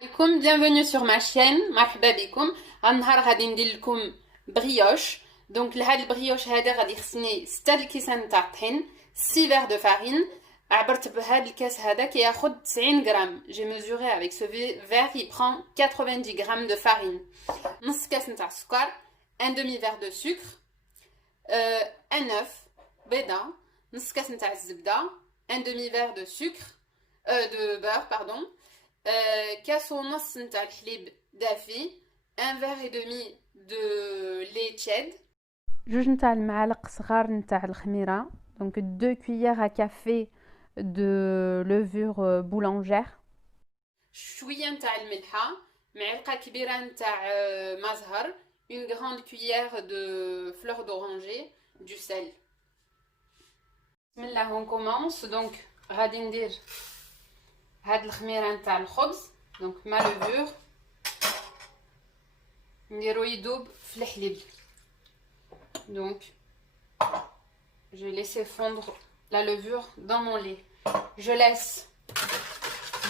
Bienvenue sur ma chaîne. مرحبا بكم. النهار غادي ندير لكم بريوش. دونك لهاد البريوش هذا غادي يخصني 6 الكيسان تاع الطحين، 6 verres de farine. عبرت بهاد الكاس هذا كياخد 90 غرام. J'ai mesuré avec ce verre, il prend 90 grammes de farine. نص كاس نتاع السكر، un demi verre de sucre, un œuf بيضة، نص كاس نتاع الزبدة، un demi verre de sucre de beurre pardon. كاس ونص نتاع الحليب دافي، ان فيغ اي دومي دو لي تشيد، جوج نتاع المعالق صغار نتاع الخميره، دونك 2 cuillères à café de levure boulangère، شويه نتاع الملحه، معلقه كبيره نتاع ما زهر، une grande cuillère de fleur d'oranger, du sel. بسم الله on commence. donc غادي ندير هاد الخميره نتاع الخبز، دونك ما لوفور نديرو يدوب في الحليب. donc je vais laisser fondre la levure dans mon lait. je laisse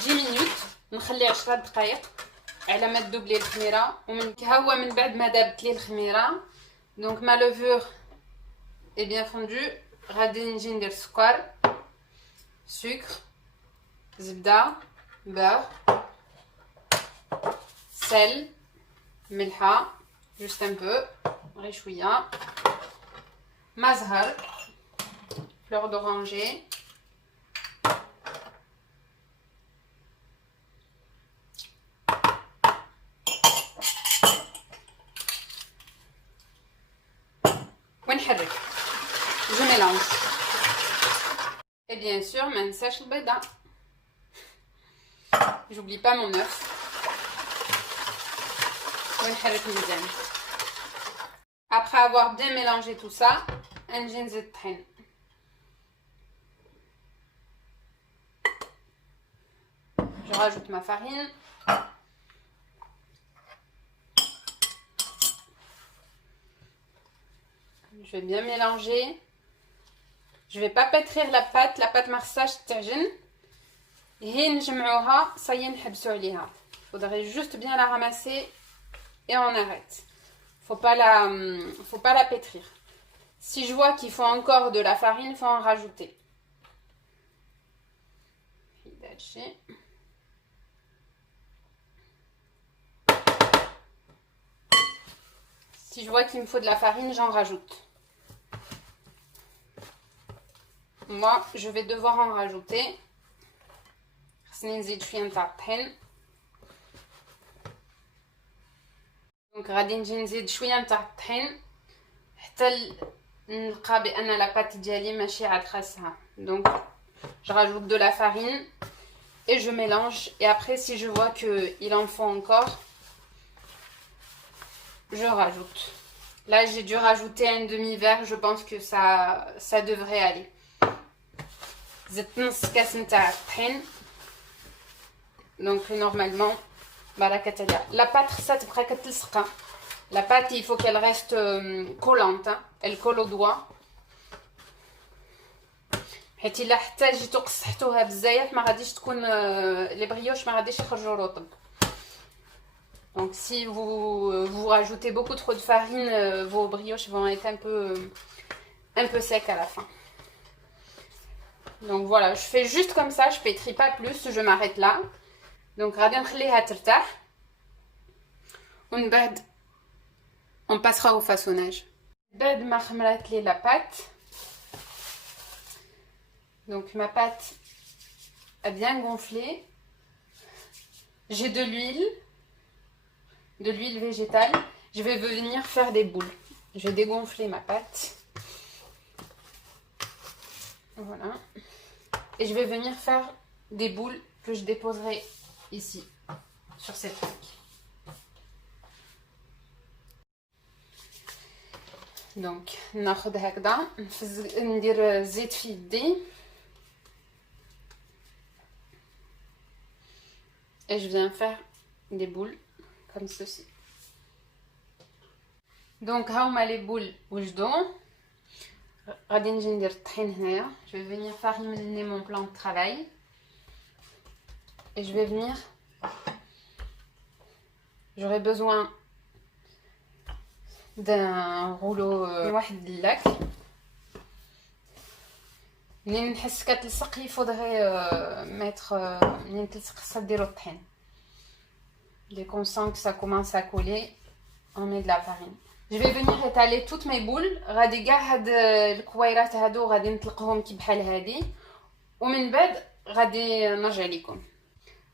10 minutes، نخليه 10 دقائق على ما تذوب لي الخميره. ومن هو من بعد ما دابت لي الخميره، donc ma levure est bien fondue، غادي نجي ندير سكر، sucre، زبدة، beurre، sel، ملحة juste un peu، غير شوية، ما زهر، fleur d'oranger، ونحرك. je mélange. et bien sûr ما ننساش البيضة. j'oublie pas mon œuf. ونحرك مزيان. après avoir bien mélangé tout ça نجي نزيد الطحين. je rajoute ma farine. je vais bien mélanger. je vais pas pétrir la pâte ما خصهاش تعجن. هي نجمعوها صاي نحبسوا عليها. faudrait juste bien la ramasser et on arrête. faut pas la pétrir. si je vois qu'il faut encore de la farine, faut en rajouter. si je vois qu'il me faut de la farine, j'en rajoute. moi je vais devoir en rajouter. نزيد شويه نتاع الطحين. دونك غادي نجي نزيد شويه نتاع الطحين حتى نلقى بان لا بات ديالي ماشي عاد خاصها. donc je rajoute de la farine et je mélange. et après si je vois que il en faut encore, je rajoute. là j'ai dû rajouter un demi verre. je pense que ça devrait aller. زدت نص كاس نتاع الطحين. donc normalement la pâte ça تبقى كتلصق. la pâte il faut qu'elle reste collante. elle colle au doigt. حيت الا حتى جيتو قصحتوها بزاف ما غاديش تكون لي بريوش ما غاديش يخرجوا رطب. donc si vous rajoutez beaucoup trop de farine, vos brioches vont être un peu secs à la fin. donc voilà, je fais juste comme ça, je pétris pas plus, je m'arrête là. donc غادي نخليها ترتاح ومن بعد on passera au façonnage. بعد ما خمرات لي la pâte. donc ma pâte a bien gonflé. j'ai de l'huile végétale. je vais venir faire des boules. je vais dégonfler ma pâte. voilà. et je vais venir faire des boules que je déposerai ici sur cette plaque. donc ناخذ هكذا ندير زيت في يدي et je viens faire des boules comme ceci. donc هاهما les boules وجدوا. غادي نجي ندير الطحين هنايا. je vais venir fariner mon plan de travail et je vais venir j'aurai besoin d'un rouleau واحد اللاك. منين نحس كتلصق يفودغي mettre منين تلصق خصها ديرو الطحين. Dès qu'on sent que ça commence à coller, on met de la farine. Je vais venir étaler toutes mes boules. غادي كاع هاد الكويرات هادو غادي نطلقهم كي بحال هادي ومن بعد غادي نرجع لكم.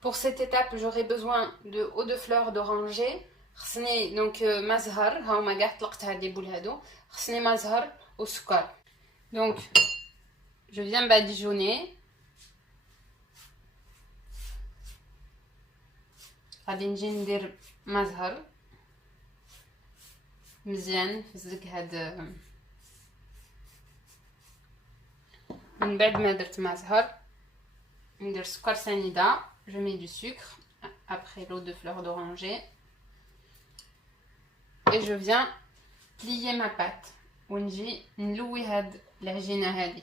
Pour cette étape, j'aurai besoin de eau de fleur d'oranger. خصني donc ما زهر ها هما كاع طلقت هاد لي بول هادو. خصني ما زهر وسكر. Donc je viens badigeonner. غادي نجي ندير ما زهر مزيان في الزق هاد. من بعد ما درت ما زهر ندير سكر سنيده. Je mets du sucre après l'eau de fleur d'oranger et je viens plier ma pâte ونجي نلوي هاد العجينه هادي.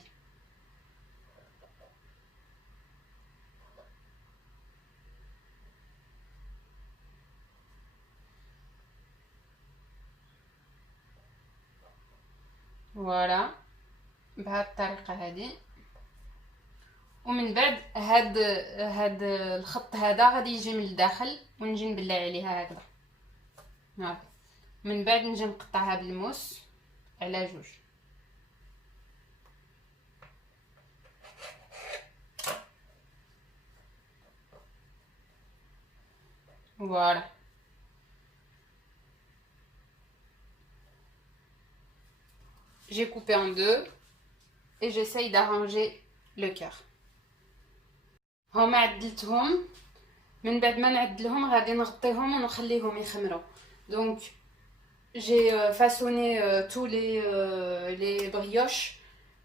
فوالا بهاد الطريقه هادي. ومن بعد هاد الخط هذا غادي يجي من الداخل ونجي نبلع عليها هكذا. من بعد نجي نقطعها بالموس على جوج. Voilà. J'ai coupé en deux et j'essaye d'arranger le cœur. هما عدلتهم. من بعد ما نعدلهم غادي نغطيهم ونخليهم يخمروا. Donc j'ai façonné tous les brioches.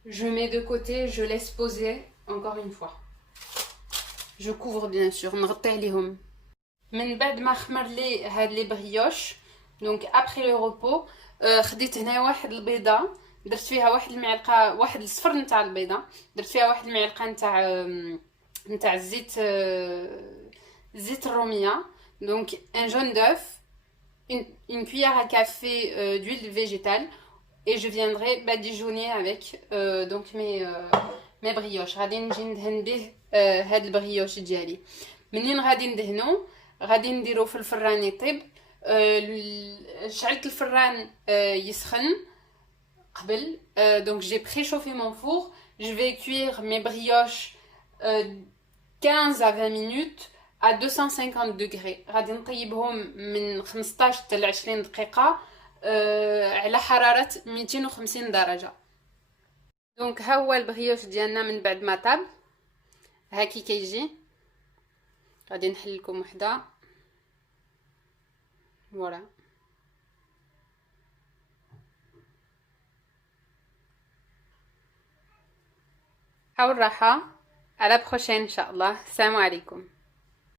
Je mets de côté, je laisse poser encore une fois. Je couvre bien sûr, نغطي عليهم. من بعد ما خمر لي هاد لي بريوش دونك ابري لو ريبو خديت هنا واحد البيضه درت فيها واحد المعلقه واحد الصفر نتاع البيضه درت فيها واحد المعلقه نتاع الزيت زيت الروميه دونك ان جون دوف une cuillère à café d'huile végétale et je viendrai badigeonner avec donc mes brioches. غادي نجي ندهن به هاد البريوش ديالي. منين غادي ندهنو غادي نديرو في الفران يطيب. شعلت الفران يسخن قبل. Donc j'ai préchauffé mon four. Je vais cuire mes brioches 15 à 20 minutes à 250 degrés. غادي نطيبهم من 15 حتى 20 دقيقة على حرارة 250 درجة. دونك ها هو البريوش ديالنا من بعد ما طاب. هاكي كيجي. غادي نحل لكم وحده. فوالا. هاو الراحه. على بروشين ان شاء الله. السلام عليكم.